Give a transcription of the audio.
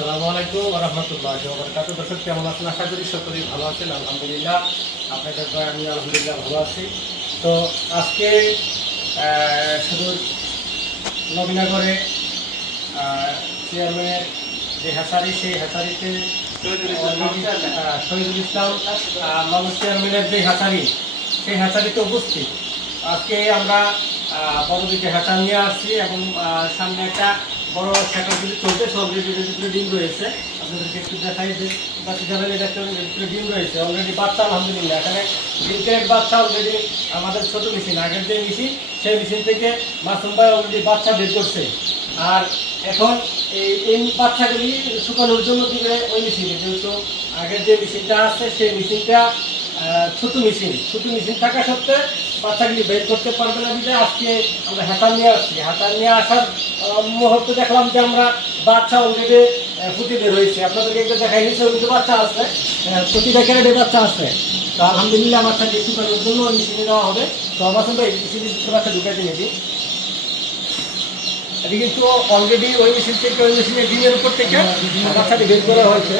আসসালামু আলাইকুম ওয়া রাহমাতুল্লাহি ওয়া বারাকাতুহু। দর্শক কেমন আছেন? আশা করি সকলেই ভালো আছেন। আলহামদুলিল্লাহ, আপনাদের দয়ায় আমি আলহামদুলিল্লাহ ভালো আছি। তো আজকে শুধু নবীনগরে চেয়ারম্যানের যে হ্যাচারি, সেই হ্যাচারিতে শহীদুল ইসলাম মানুষ চেয়ারম্যানের যে হ্যাচারি, সেই হ্যাচারিতে উপস্থিত। আজকে আমরা বড় দুইটা হ্যাচার নিয়ে আসছি এবং সামনে একটা বড় সেটা যদি চলতেছে, অলরেডি ভিতরে ডিম রয়েছে। আপনাদেরকে একটু দেখাই যে বাচ্চা যাবেন, এটা ভিতরে ডিম রয়েছে অলরেডি, বাচ্চা আলহামদুলিল্লাহ। এখানে ডিমকের বাচ্চা অলরেডি আমাদের ছোট মেশিন, আগের যে মেশিন, সেই মেশিন থেকে মাসুম ভাই অলরেডি বাচ্চা বের করছে। আর এখন এই বাচ্চাগুলি শুকানোর জন্য দিবে ওই মেশিনে, যেহেতু আগের যে মেশিনটা আছে সেই মেশিনটা ছোট মেশিন থাকা সত্ত্বে বাচ্চাগুলি বের করতে পারবে না। বিধে আজকে আমরা হাতার নিয়ে আসছি। হাতার নিয়ে আসার মুহূর্তে দেখলাম যে আমরা বাচ্চা অলরেডি ফুটে বের হয়েছে। আপনাদেরকে একটু দেখাই নিচ্ছে, ওই বাচ্চা আছে, প্রতিটা ক্যারেটে বাচ্চা আছে। তো আলহামদুলিল্লাহ বাচ্চাকে শুকানোর জন্য ওই মেশিনে দেওয়া হবে। তো আমার সঙ্গে এই মেশিনে বাচ্চা ঢুকাইতে নিবি। এটি কিন্তু অলরেডি ওই মেশিন থেকে ওই মেশিনের ডিমের উপর থেকে বাচ্চাটি বের করা হয়েছে।